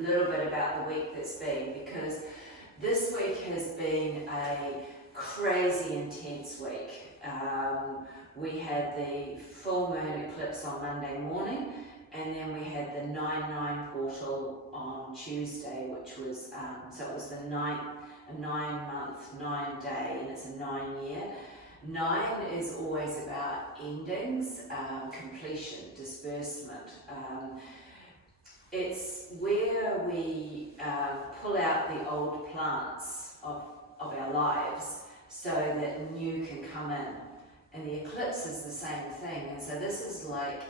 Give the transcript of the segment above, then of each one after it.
little bit about the week that's been, because this week has been a crazy intense week. We had the full moon eclipse on Monday morning, and then we had the 9/9 portal on Tuesday, which was, so it was the a 9-month, 9-day, and it's a 9-year. 9 is always about endings, completion, disbursement. It's where we pull out the old plants of our lives so that new can come in. And the eclipse is the same thing. And so this is like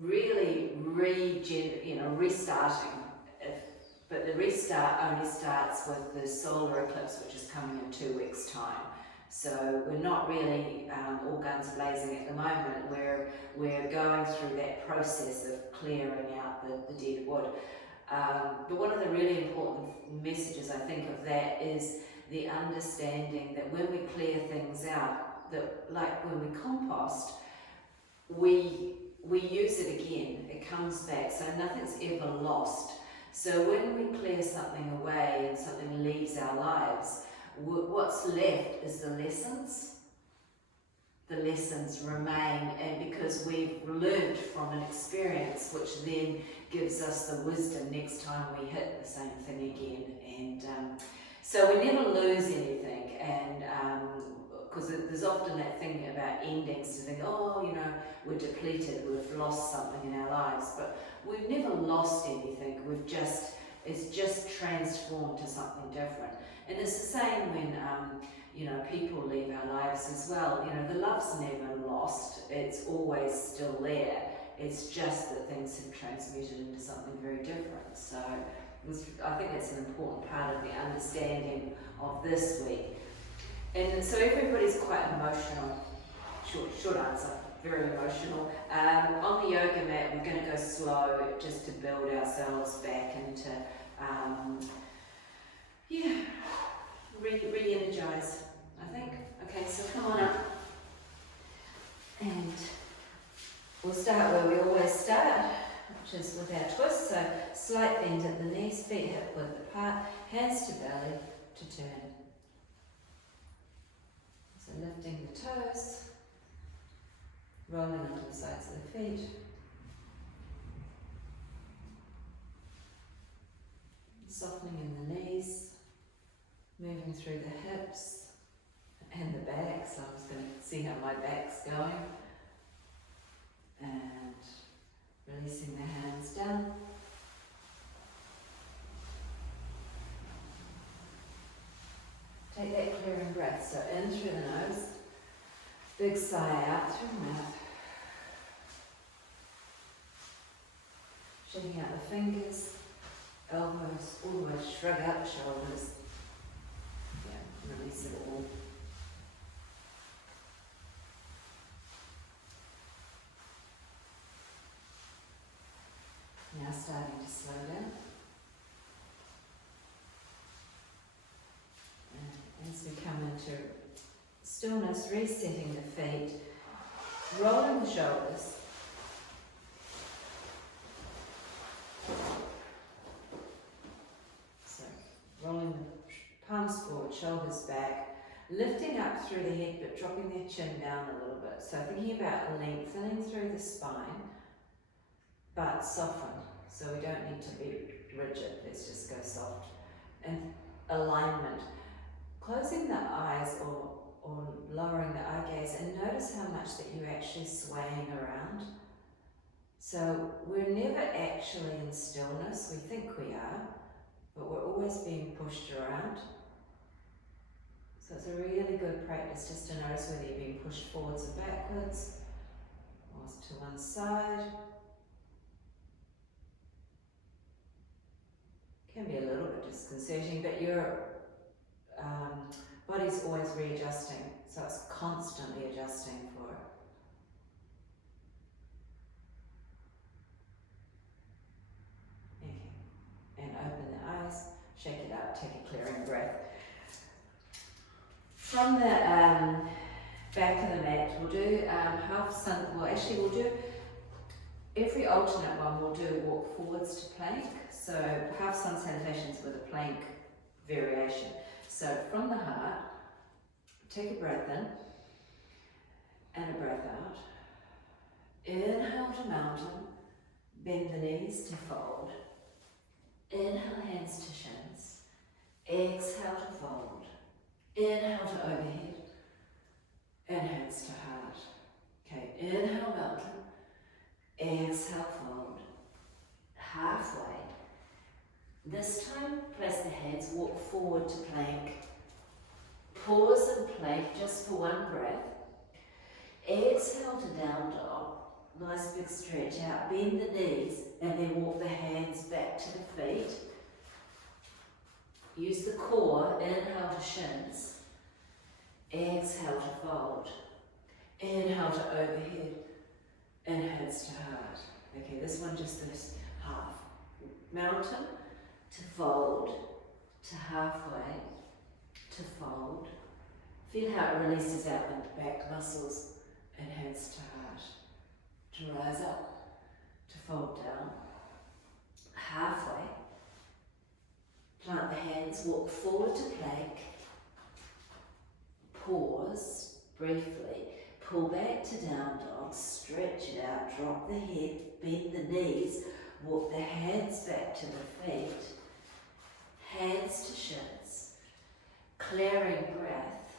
really restarting. But the restart only starts with the solar eclipse, which is coming in 2 weeks' time. So we're not really all guns blazing at the moment. We're going through that process of clearing out the dead wood. But one of the really important messages, I think, of that is the understanding that when we clear things out, that like when we compost, we use it again. It comes back. So nothing's ever lost. So when we clear something away and something leaves our lives, what's left is the lessons. The lessons remain, and because we've learned from an experience, which then gives us the wisdom next time we hit the same thing again. And so we never lose anything, and because there's often that thing about endings to think, oh, you know, we're depleted, we've lost something in our lives, but we've never lost anything. It's just transformed to something different. And it's the same when you know, people leave our lives as well. You know, the love's never lost. It's always still there. It's just that things have transmuted into something very different. So I think that's an important part of the understanding of this week. And so everybody's quite emotional. Short answer, very emotional. On the yoga mat, we're going to go slow just to build ourselves back into, re-energize, I think. Okay, so come on up. And we'll start where we always start, which is with our twist. So slight bend at the knees, feet hip width apart, hands to belly to turn. So lifting the toes, rolling onto the sides of the feet. Softening in the knees, moving through the hips and the back. So I'm just going to see how my back's going. And releasing the hands down. Take that clearing breath. So in through the nose, big sigh out through the mouth. Shaking out the fingers, elbows all the way, shrug out the shoulders. Yeah, release it all. Now starting to slow down. And as we come into stillness, resetting the feet, rolling the shoulders. So rolling the palms forward, shoulders back, lifting up through the head but dropping their chin down a little bit. So thinking about lengthening through the spine, but soften, so we don't need to be rigid, let's just go soft. And alignment, closing the eyes or lowering the eye gaze, and notice how much that you're actually swaying around. So we're never actually in stillness, we think we are, but we're always being pushed around. So it's a really good practice just to notice whether you're being pushed forwards or backwards, or to one side. Can be a little bit disconcerting, but your body's always readjusting, so it's constantly adjusting for it. Okay. And open the eyes, shake it out, take a clearing breath. From the back of the mat, we'll do we'll do Every alternate one we'll do walk forwards to plank, so half sun salutations with a plank variation. So from the heart, take a breath in and a breath out. Inhale to mountain, bend the knees to fold. Inhale, hands to shins. Exhale to fold. Inhale to overhead and hands to heart. Okay, inhale mountain, exhale fold. Halfway. This time, place the hands, walk forward to plank. Pause and plank just for one breath. Exhale to down dog. Nice big stretch out. Bend the knees and then walk the hands back to the feet. Use the core. Inhale to shins. Exhale to fold. Inhale to overhead and hands to heart. Okay, this one just this half. Mountain to fold, to halfway, to fold. Feel how it releases out the back muscles and hands to heart. To rise up, to fold down. Halfway. Plant the hands, walk forward to plank. Pause briefly. Pull back to down dog, stretch it out, drop the head, bend the knees, walk the hands back to the feet. Hands to shins. Clearing breath.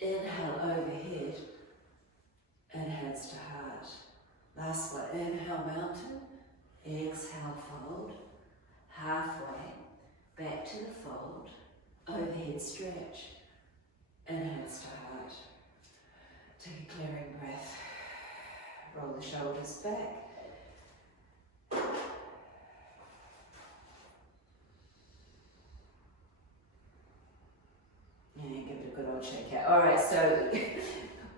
Inhale overhead and hands to heart. Last one, inhale mountain, exhale fold. Halfway, back to the fold, overhead stretch and hands to heart. Take a clearing breath. Roll the shoulders back. And give it a good old shake out. Alright, so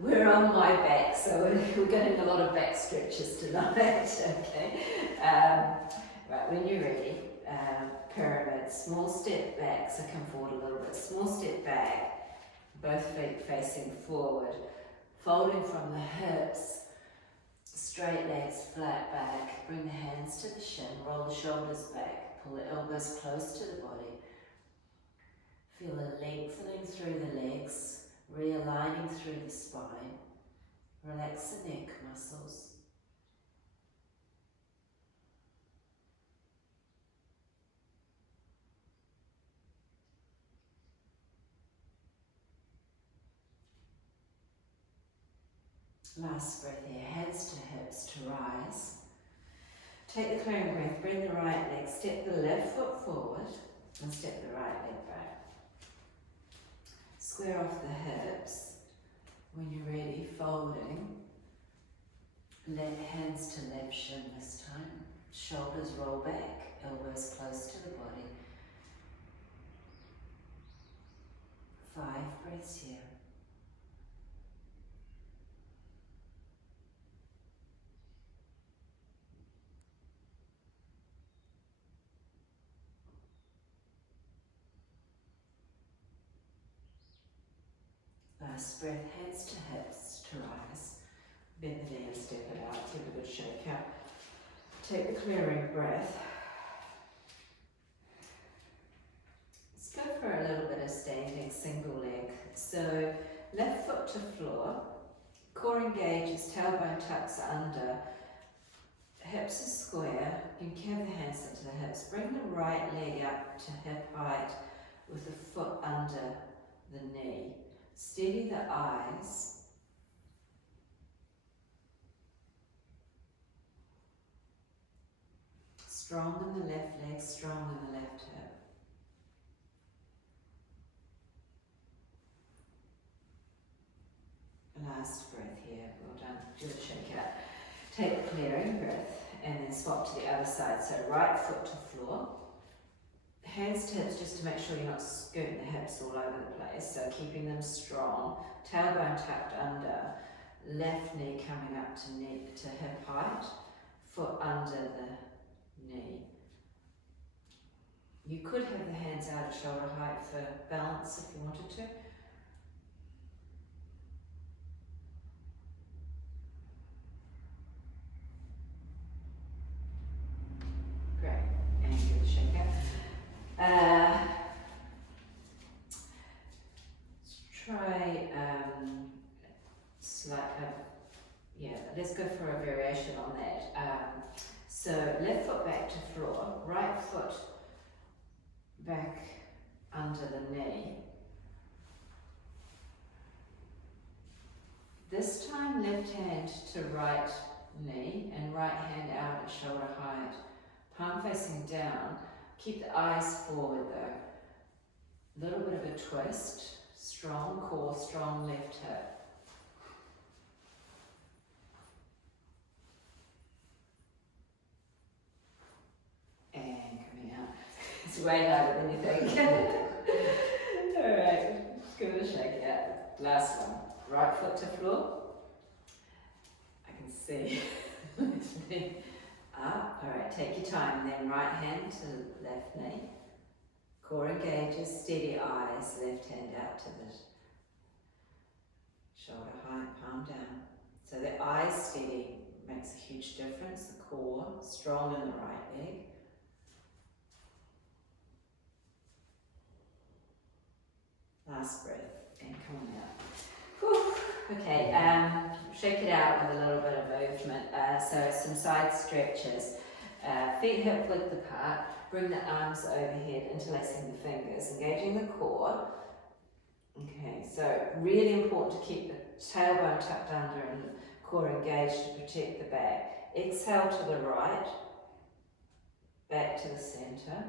we're on my back, so we're getting a lot of back stretches tonight. Okay. Right, when you're ready, pyramid, small step back, so come forward a little bit. Small step back, both feet facing forward. Folding from the hips, straight legs, flat back, bring the hands to the shin, roll the shoulders back, pull the elbows close to the body. Feel a lengthening through the legs, realigning through the spine. Relax the neck muscles. Last breath here, hands to hips to rise. Take the clearing breath, bring the right leg, step the left foot forward and step the right leg back. Square off the hips. When you're ready, folding. Left hands to left shin this time. Shoulders roll back, elbows close to the body. 5 breaths here. Last breath, hands to hips to rise. Bend the knee and step it out. Give it a good shake out. Take the clearing breath. Let's go for a little bit of standing single leg. So left foot to floor. Core engages, tailbone tucks under. Hips are square. You can carve the hands into the hips. Bring the right leg up to hip height with the foot under the knee. Steady the eyes. Strong in the left leg, strong in the left hip. Last breath here, well done. Do the shake out. Take the clearing breath and then swap to the other side. So right foot to floor. Hands to hips just to make sure you're not scooting the hips all over the place. So keeping them strong. Tailbone tucked under. Left knee coming up to hip height. Foot under the knee. You could have the hands out at shoulder height for balance if you wanted to. go for a variation on that. So left foot back to floor, right foot back under the knee. This time left hand to right knee and right hand out at shoulder height. Palm facing down. Keep the eyes forward though. A little bit of a twist. Strong core, strong left hip. And coming out. It's way harder than you think. Alright, give it a shake out. Last one. Right foot to floor. I can see. Up. Alright, take your time. Then right hand to left knee. Core engages, steady eyes, left hand out to the shoulder height, palm down. So the eyes steady makes a huge difference. The core strong in the right leg. Last breath and come on out. Whew. Okay, shake it out with a little bit of movement. So some side stretches. Feet hip width apart. Bring the arms overhead, interlacing the fingers, engaging the core. Okay, so really important to keep the tailbone tucked under and the core engaged to protect the back. Exhale to the right, back to the centre,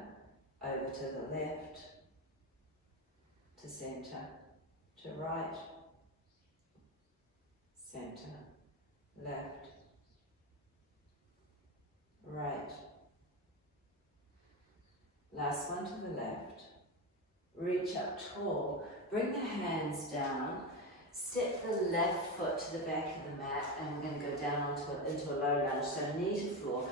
over to the left, to centre, to right, centre, left, right. Last one to the left. Reach up tall. Bring the hands down. Step the left foot to the back of the mat and we're going to go down into a low lunge. So knee to floor.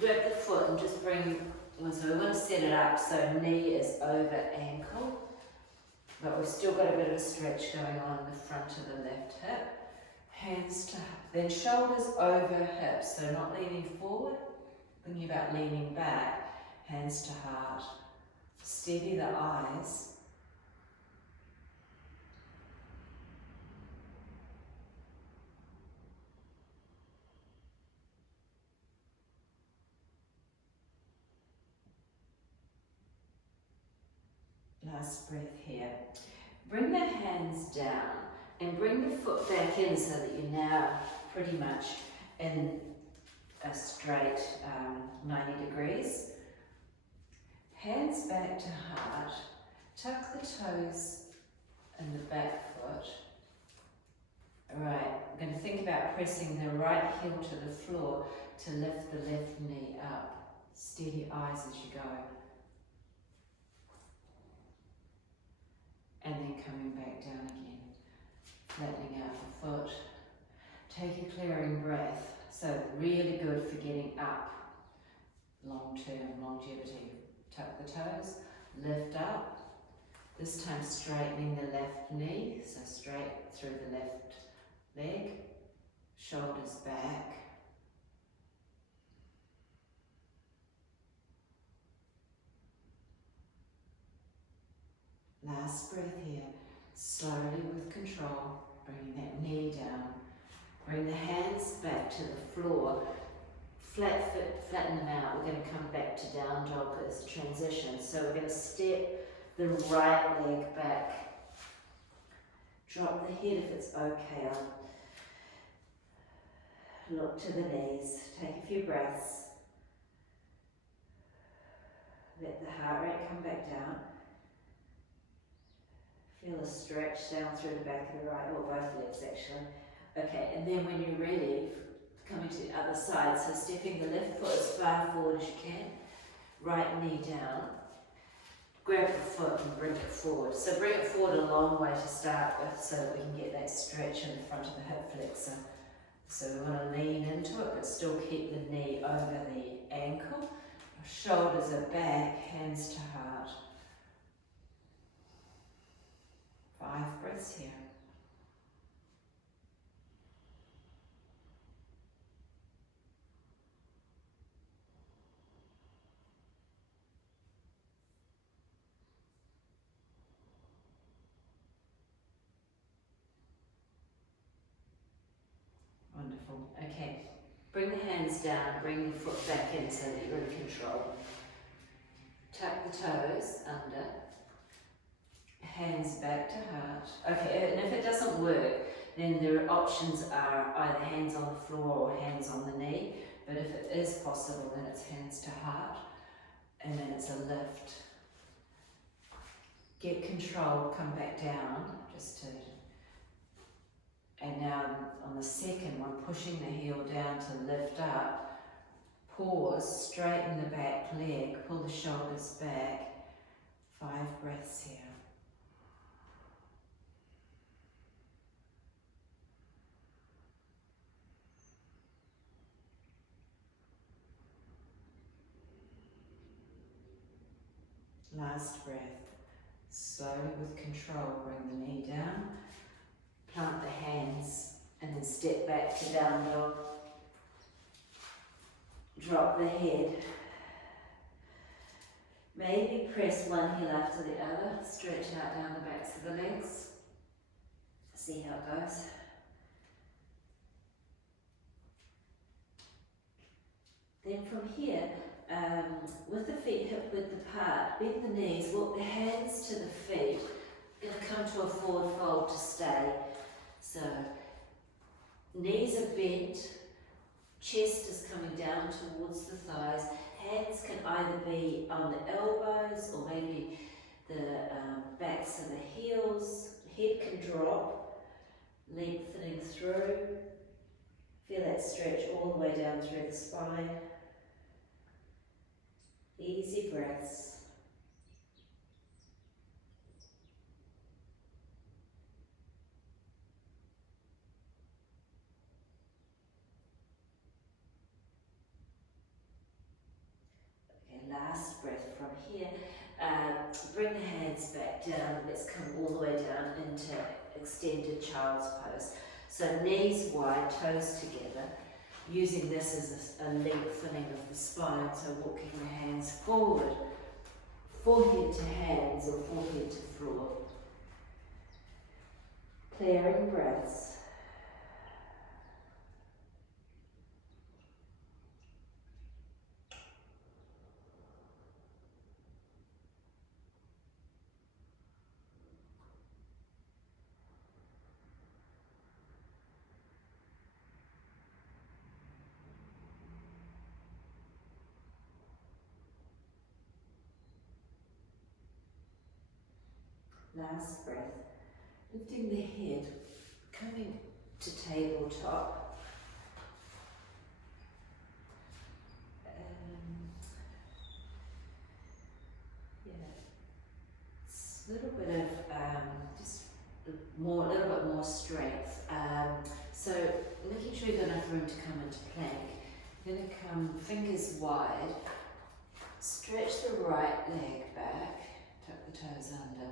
Grab the foot and just bring, so we're going to set it up so knee is over ankle. But we've still got a bit of a stretch going on in the front of the left hip. Hands to, then shoulders over hips. So not leaning forward, thinking about leaning back. Hands to heart. Steady the eyes. Last breath here. Bring the hands down and bring the foot back in so that you're now pretty much in a straight 90 degrees. Hands back to heart, tuck the toes and the back foot. Alright, we're going to think about pressing the right heel to the floor to lift the left knee up. Steady eyes as you go. And then coming back down again. Flattening out the foot. Take a clearing breath. So really good for getting up. Long-term longevity. Tuck the toes, lift up, this time straightening the left knee, so straight through the left leg, shoulders back. Last breath here, slowly with control, bringing that knee down, bring the hands back to the floor. Flat foot, flatten them out. We're going to come back to down dog as transition. So we're going to step the right leg back. Drop the head if it's okay. Look to the knees. Take a few breaths. Let the heart rate come back down. Feel a stretch down through the back of the right, or both legs actually. Okay, and then when you're ready, coming to the other side, so stepping the left foot as far forward as you can, right knee down, grab the foot and bring it forward. So bring it forward a long way to start with so that we can get that stretch in the front of the hip flexor. So we want to lean into it but still keep the knee over the ankle. Shoulders are back, hands to heart. 5 breaths here. Wonderful. Wonderful. Okay, bring the hands down, bring the foot back in so that you're in control. Tuck the toes under, hands back to heart. Okay, and if it doesn't work, then the options are either hands on the floor or hands on the knee, but if it is possible, then it's hands to heart, and then it's a lift. Get control, come back down, just to, and now on the second one, pushing the heel down to lift up, pause, straighten the back leg, pull the shoulders back, 5 breaths here. Last breath. Slowly with control, bring the knee down, plant the hands, and then step back to down dog. Drop the head. Maybe press one heel after the other, stretch out down the backs of the legs. See how it goes. Then from here, with the feet hip width apart, bend the knees, walk the hands to the feet. It'll come to a forward fold to stay. So, knees are bent, chest is coming down towards the thighs. Hands can either be on the elbows or maybe the backs of the heels. Head can drop, lengthening through. Feel that stretch all the way down through the spine. Easy breaths. Okay, last breath from here. Bring the hands back down. Let's come all the way down into extended child's pose. So knees wide, toes together. Using this as a lengthening of the spine, so walking the hands forward, forehead to hands or forehead to floor. Clearing breaths. Last breath. Lifting the head, coming to tabletop. It's a little bit of a little bit more strength. So making sure you've got enough room to come into plank. You're going to come fingers wide, stretch the right leg back, tuck the toes under.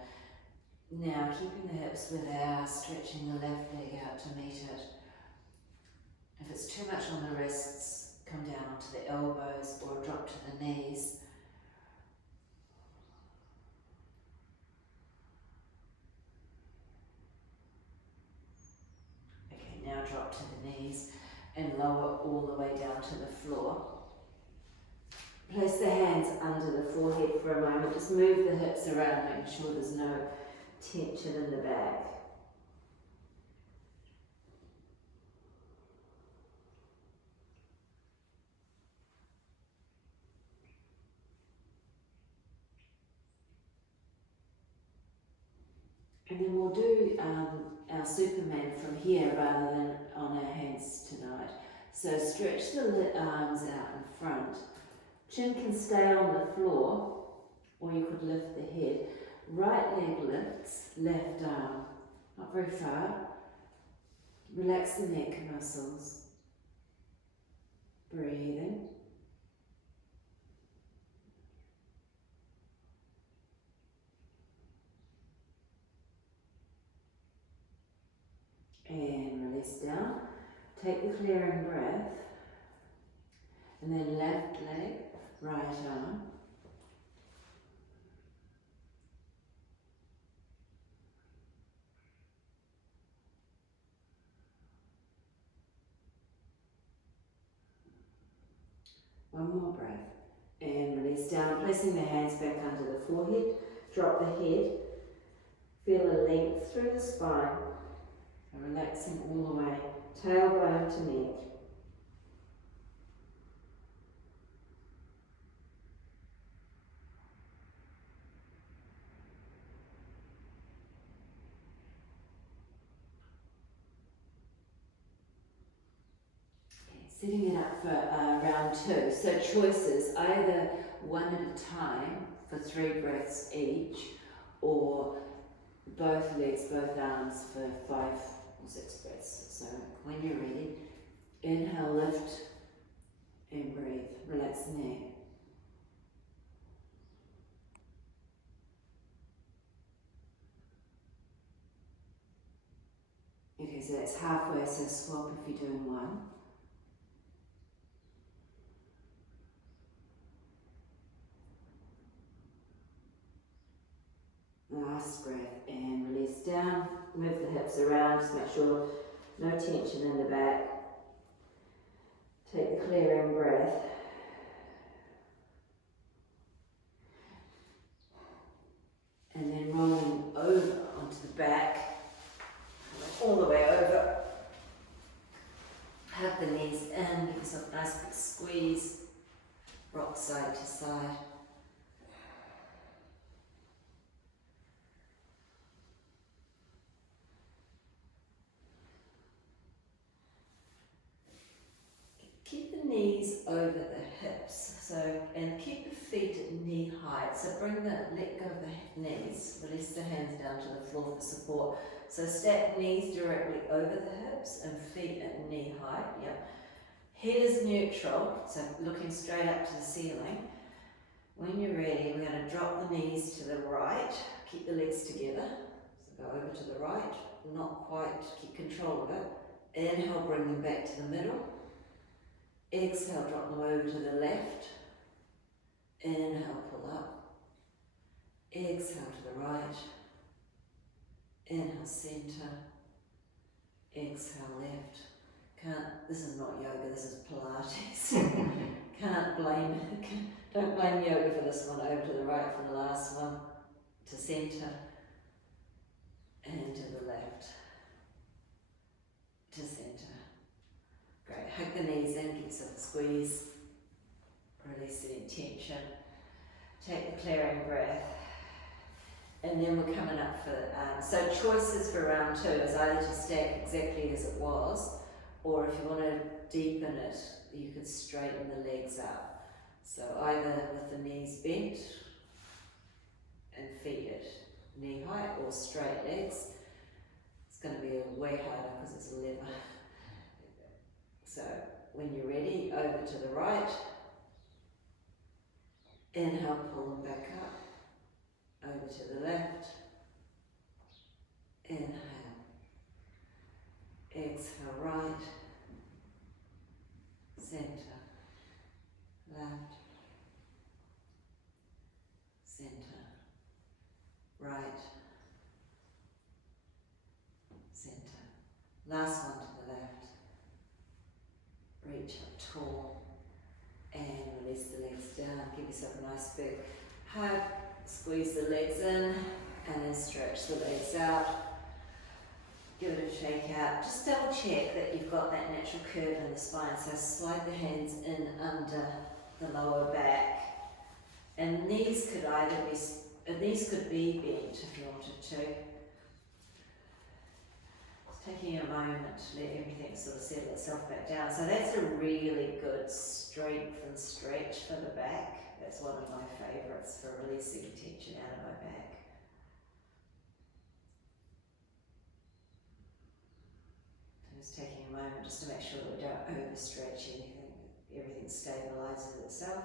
Now keeping the hips where they are, stretching the left leg out to meet it. If it's too much on the wrists, come down onto the elbows or drop to the knees. Okay, now drop to the knees and lower all the way down to the floor. Place the hands under the forehead for a moment. Just move the hips around, making sure there's no tension in the back. And then we'll do our Superman from here rather than on our hands tonight. So stretch the arms out in front. Chin can stay on the floor, or you could lift the head. Right leg lifts, left arm, not very far. Relax the neck muscles. Breathing. And release down. Take the clearing breath. And then left leg, right arm. One more breath. And release down, placing the hands back under the forehead. Drop the head. Feel a length through the spine. And relaxing all the way. Tailbone to neck. Setting it up for round 2. So choices, either one at a time for 3 breaths each, or both legs, both arms for 5 or 6 breaths. So when you're ready, inhale, lift, and breathe. Relax the neck. Okay, so that's halfway, so swap if you're doing one. Last breath, and release down. Move the hips around, just make sure no tension in the back. Take the clearing breath. And then rolling over onto the back, all the way over. Hug the knees in, give yourself a nice big squeeze. Rock side to side. Keep the knees over the hips, and keep the feet at knee height. So let go of the knees, release the hands down to the floor for support. So stack knees directly over the hips and feet at knee height. Yep. Head is neutral, so looking straight up to the ceiling. When you're ready, we're going to drop the knees to the right. Keep the legs together. So go over to the right, not quite, keep control of it. Inhale, bring them back to the middle. Exhale, drop them over to the left. Inhale, pull up. Exhale to the right. Inhale, center. Exhale, left. This is not yoga, this is Pilates. Don't blame yoga for this one. Over to the right for the last one. To center. And to the left. To center. Great, hug the knees in, give yourself a squeeze, release any tension, take the clearing breath, and then we're coming up for, so choices for round 2 is either to stack exactly as it was, or if you want to deepen it, you could straighten the legs up. So either with the knees bent and feet at knee height, or straight legs. It's going to be way harder because it's a lever. So when you're ready, over to the right. Inhale, pull them back up. Over to the left. Inhale. Exhale, right. Center. Left. Center. Right. Center. Last one to the left. Reach up tall and release the legs down. Give yourself a nice big hug. Squeeze the legs in and then stretch the legs out. Give it a shake out. Just double check that you've got that natural curve in the spine. So slide the hands in under the lower back. And these could be bent if you wanted to. Taking a moment to let everything sort of settle itself back down. So that's a really good strength and stretch for the back. That's one of my favourites for releasing tension out of my back. So just taking a moment just to make sure that we don't overstretch anything. Everything stabilises itself.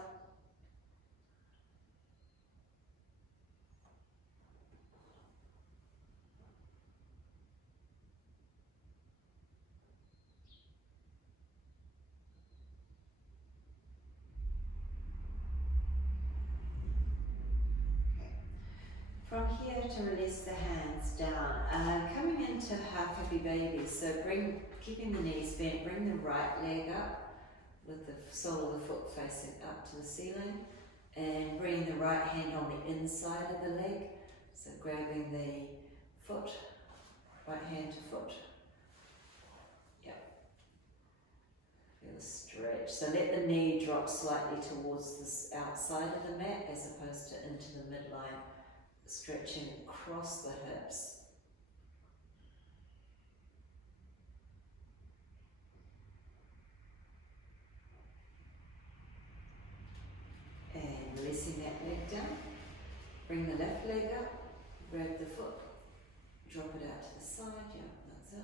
From here to release the hands down, coming into half happy baby. So keeping the knees bent, bring the right leg up, with the sole of the foot facing up to the ceiling, and bringing the right hand on the inside of the leg, so grabbing the foot, right hand to foot. Yep. Feel the stretch. So let the knee drop slightly towards the outside of the mat as opposed to into the midline, stretching across the hips. And releasing that leg down. Bring the left leg up, grab the foot, drop it out to the side, yeah, that's it.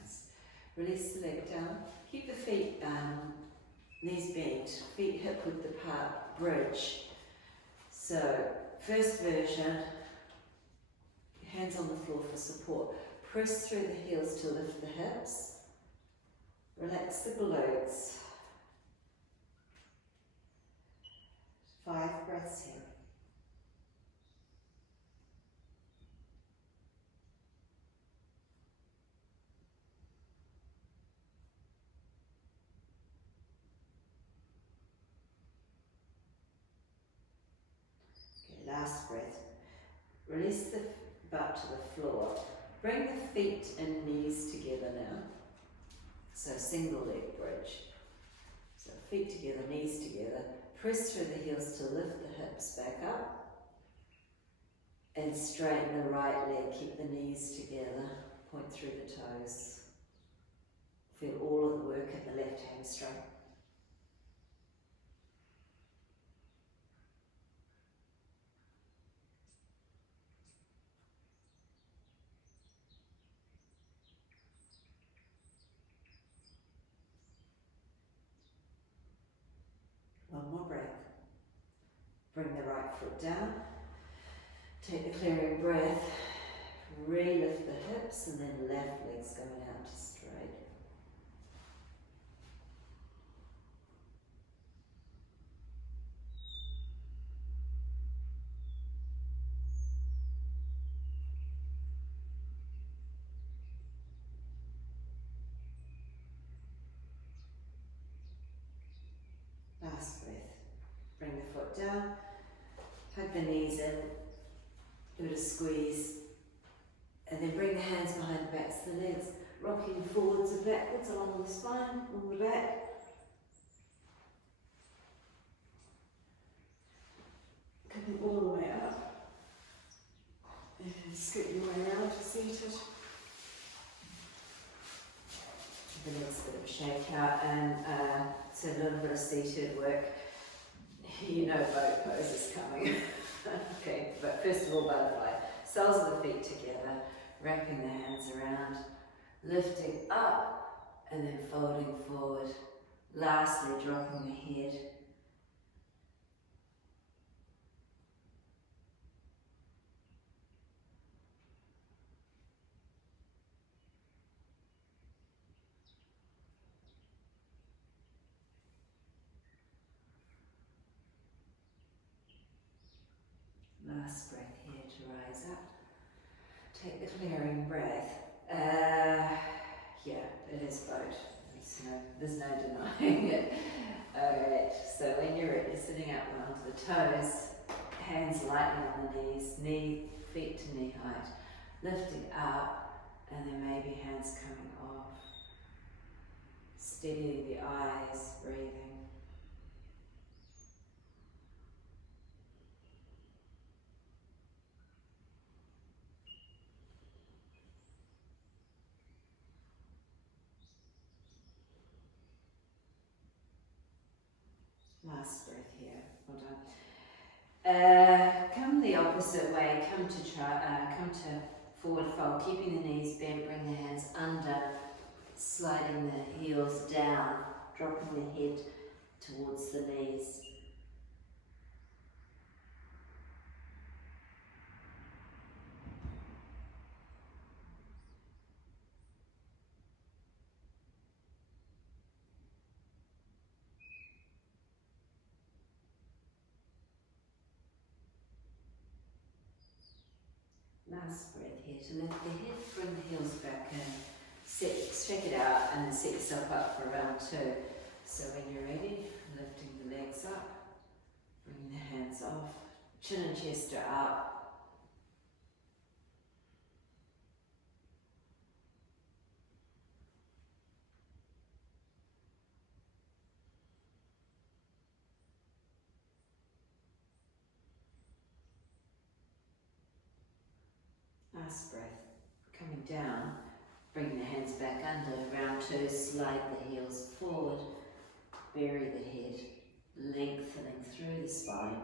Nice. Release the leg down. Keep the feet, knees bent, feet hip width apart, bridge. So, first version, hands on the floor for support. Press through the heels to lift the hips. Relax the glutes. 5 breaths here. Okay, last breath. Release the butt to the floor. Bring the feet and knees together now. So single leg bridge. So feet together, knees together. Press through the heels to lift the hips back up. And straighten the right leg. Keep the knees together. Point through the toes. Feel all of the work at the left hamstring. One more breath. Bring the right foot down. Take the clearing breath. Re-lift the hips and then left leg's going out to straight. Last breath. Bring the foot down. Hug the knees in. Give it a squeeze. And then bring the hands behind the backs of the legs, rocking forwards and backwards along the spine, on the back. Coming all the way up. And scoot your way around to seated. Give the legs a bit of a shake out, and so a little bit of seated work. You know boat pose is coming. Okay, but first of all, butterfly. Soles of the feet together, wrapping the hands around, lifting up, and then folding forward. Lastly, dropping the head. Last breath here to rise up. Take the clearing breath. Yeah, it is boat. There's no denying it. Alright, so when you're ready, sitting up onto the toes, hands lightly on the knees, feet to knee height, lifting up, and then maybe hands coming off. Steadying the eyes, breathing. Last breath here, well done. Come the opposite way, come to forward fold, keeping the knees bent, bring the hands under, sliding the heels down, dropping the head towards the knees. Nice breath here to lift the head, bring the heels back in, stretch it out and then set yourself up for round 2. So when you're ready, lifting the legs up, bringing the hands off, chin and chest are up. Nice breath. Coming down, bring the hands back under, round 2, slide the heels forward, bury the head, lengthening through the spine.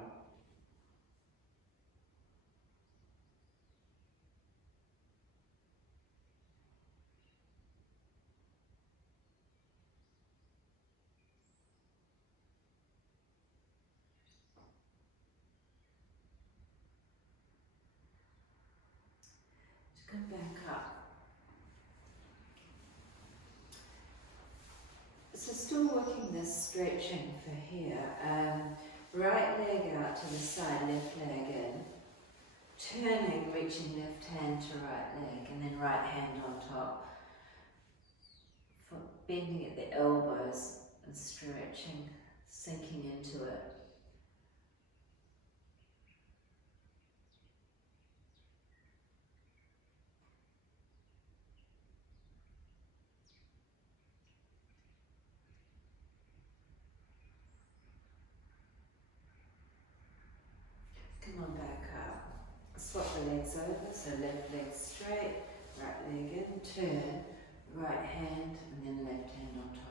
To come back up. So still working this stretching for here. Right leg out to the side, left leg in. Turning, reaching left hand to right leg, and then right hand on top. Foot bending at the elbows and stretching, sinking into it. Come on back up. Swap the legs over, so left leg straight, right leg in, turn, right hand, and then left hand on top.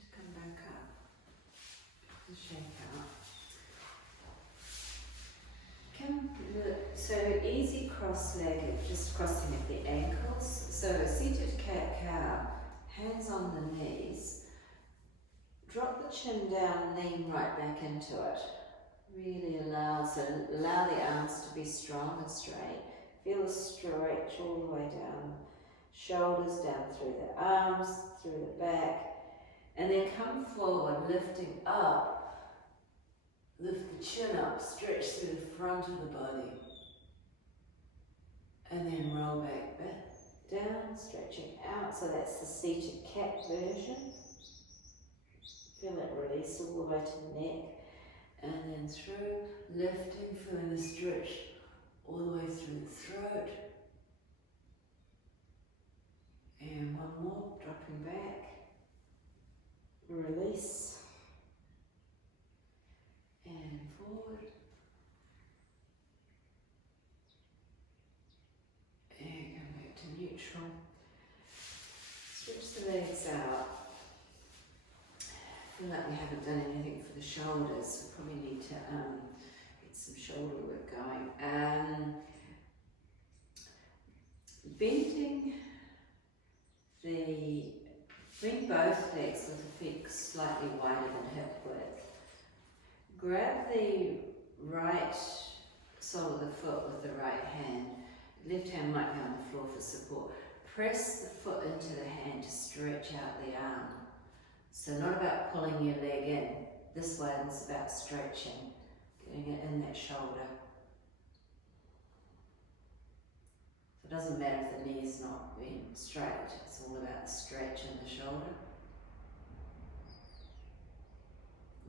To come back up, and shake out. So easy cross-legged, just crossing at the ankles. So seated cat-cow, hands on the knees. Drop the chin down, lean right back into it. Really allow the arms to be strong and straight. Feel a stretch all the way down. Shoulders down through the arms, through the back. And then come forward, lifting up. Lift the chin up, stretch through the front of the body. And then roll back down, stretching out. So that's the seated cat version. Feel that release all the way to the neck. And then through, lifting, feeling the stretch all the way through the throat. And one more, dropping back. Release. And forward. And come back to neutral. Switch the legs out. I feel like we haven't done anything for the shoulders. We probably need to get some shoulder work going. Bring both legs with the feet slightly wider than hip width. Grab the right sole of the foot with the right hand. Left hand might be on the floor for support. Press the foot into the hand to stretch out the arm. So not about pulling your leg in. This one is about stretching, getting it in that shoulder. So it doesn't matter if the knee is not being straight. It's all about the stretch in the shoulder.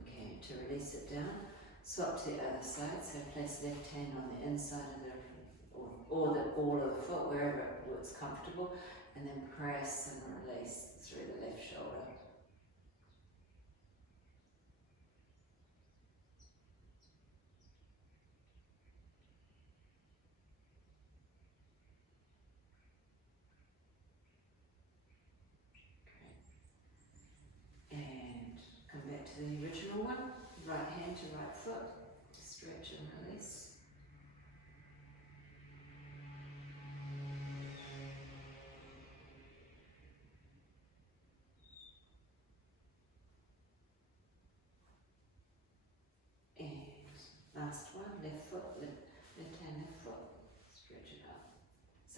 Okay, to release it down, swap to the other side. So place left hand on the inside of the or the ball of the foot, wherever it looks comfortable, and then press and release through the left shoulder. Great. And come back to the original one, right hand to right foot, stretch and release.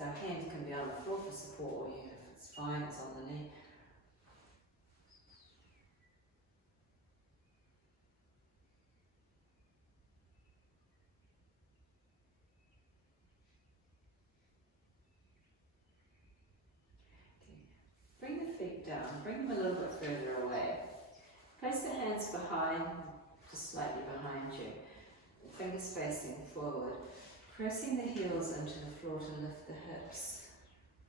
So hand can be on the floor for support, or if it's fine, it's on the knee. Bring the feet down, bring them a little bit further away. Place the hands behind, just slightly behind you. The fingers facing forward. Pressing the heels into the floor to lift the hips.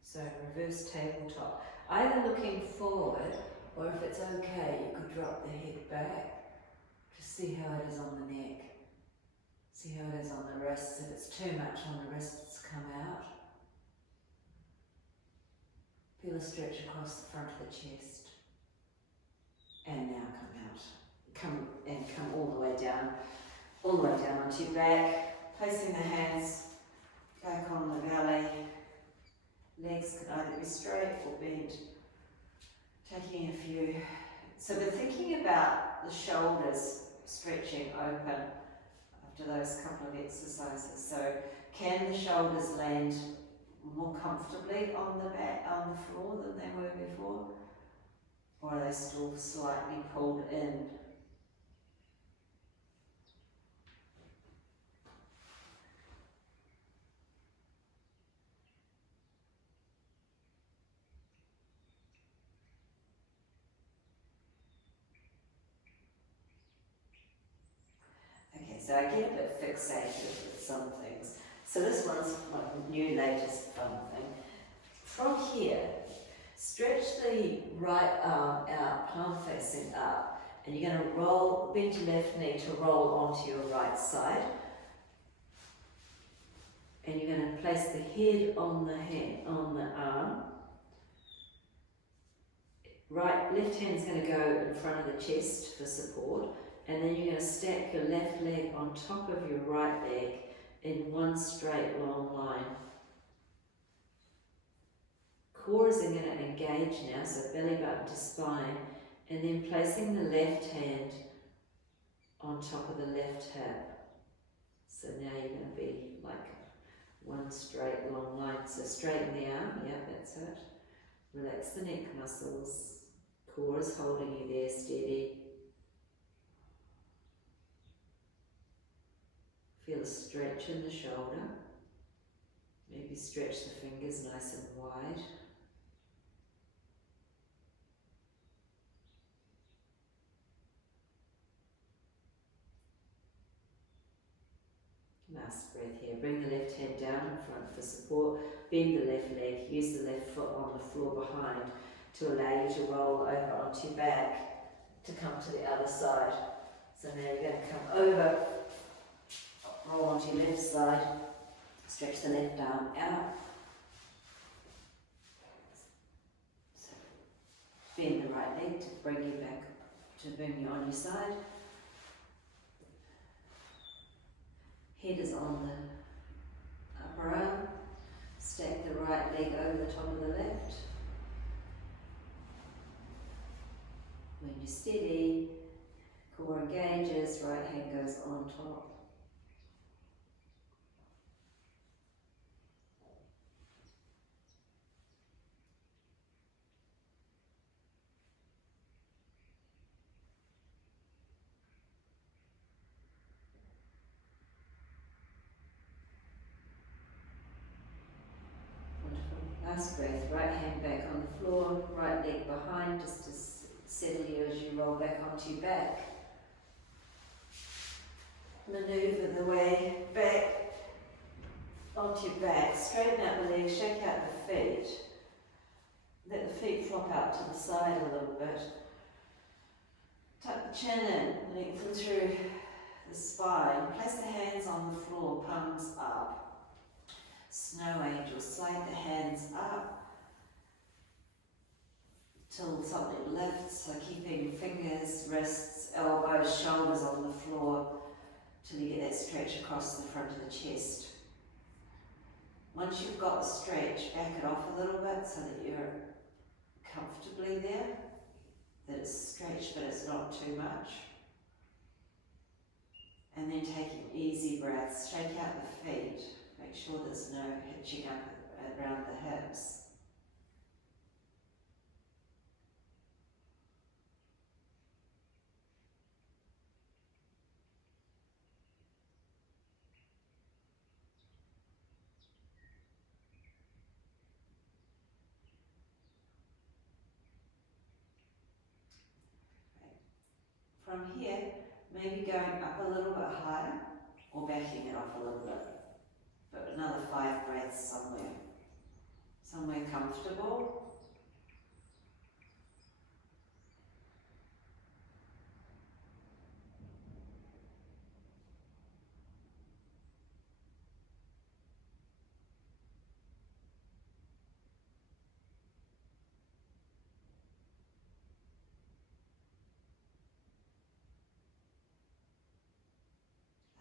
So reverse tabletop. Either looking forward, or if it's okay, you could drop the head back. Just see how it is on the neck. See how it is on the wrists. If it's too much on the wrists, come out. Feel a stretch across the front of the chest. And now come out. Come all the way down. All the way down onto your back. Placing the hands back on the belly. Legs can either be straight or bent. Taking a few. So we're thinking about the shoulders stretching open after those couple of exercises. So can the shoulders land more comfortably on the back, on the floor than they were before? Or are they still slightly pulled in? Okay, so I get a bit fixated with some things. So this one's my new latest fun thing. From here, stretch the right arm out, palm facing up, and you're going to roll, bend your left knee to roll onto your right side. And you're going to place the head on the arm. Left hand's going to go in front of the chest for support, and then you're going to stack your left leg on top of your right leg in one straight long line. Core is going to engage now, so belly button to spine, and then placing the left hand on top of the left hip. So now you're going to be like one straight long line. So straighten the arm, yeah, that's it. Relax the neck muscles. Core is holding you there steady. Feel a stretch in the shoulder. Maybe stretch the fingers nice and wide. Last breath here. Bring the left hand down in front for support. Bend the left leg. Use the left foot on the floor behind to allow you to roll over onto your back to come to the other side. So now you're going to come over, roll onto your left side, stretch the left arm out. So bend the right leg to bring you back, to bring you on your side. Head is on the upper arm. Stack the right leg over the top of the left. When you're steady, core engages, right hand goes on top. Last breath, right hand back on the floor, right leg behind just to settle you as you roll back onto your back. Maneuver the way back onto your back, straighten out the legs, shake out the feet. Let the feet flop out to the side a little bit. Tuck the chin in, lengthen through the spine. Place the hands on the floor, palms up. Snow angel, slide the hands up till something lifts, so keeping fingers, wrists, elbows, shoulders on the floor till you get that stretch across the front of the chest. Once you've got the stretch, back it off a little bit so that you're comfortably there, that it's stretched but it's not too much. And then taking easy breaths, shake out the feet. Make sure there's no hitching up around the hips. From here, maybe going up a little bit higher or backing it off a little bit. But another 5 breaths somewhere comfortable.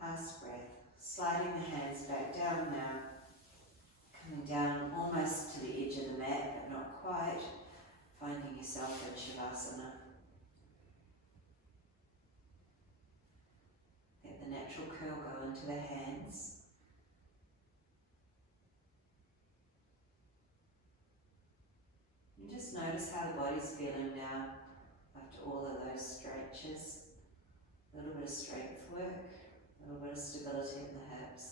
Last breath, sliding the hands back down now, coming down almost to the edge of the mat, but not quite, finding yourself in Shavasana. Let the natural curl go into the hands. And just notice how the body's feeling now after all of those stretches. A little bit of strength work, a little bit of stability in the hips.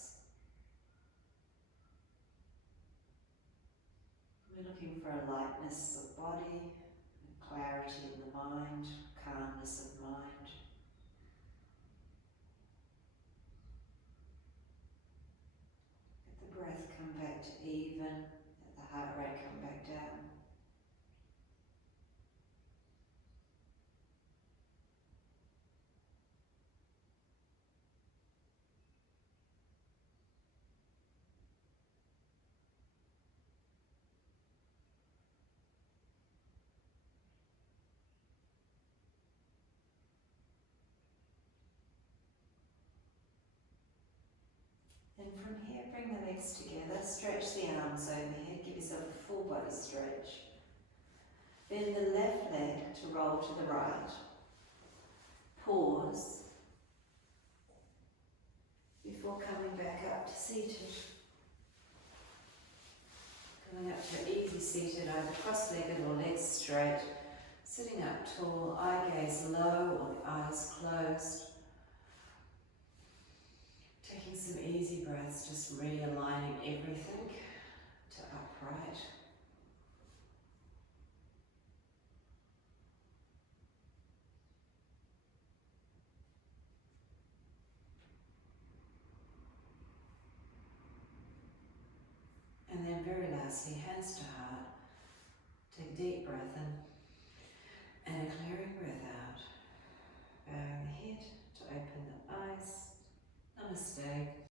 We're looking for a lightness of body, clarity in the mind, calmness of mind. Let the breath come back to even, let the heart rate come back down. And from here, bring the legs together, stretch the arms overhead, give yourself a full body stretch. Bend the left leg to roll to the right. Pause before coming back up to seated. Coming up to easy seated, either cross-legged or legs straight. Sitting up tall, eye gaze low or the eyes closed. Taking some easy breaths, just realigning everything to upright. And then very lastly, hands to heart.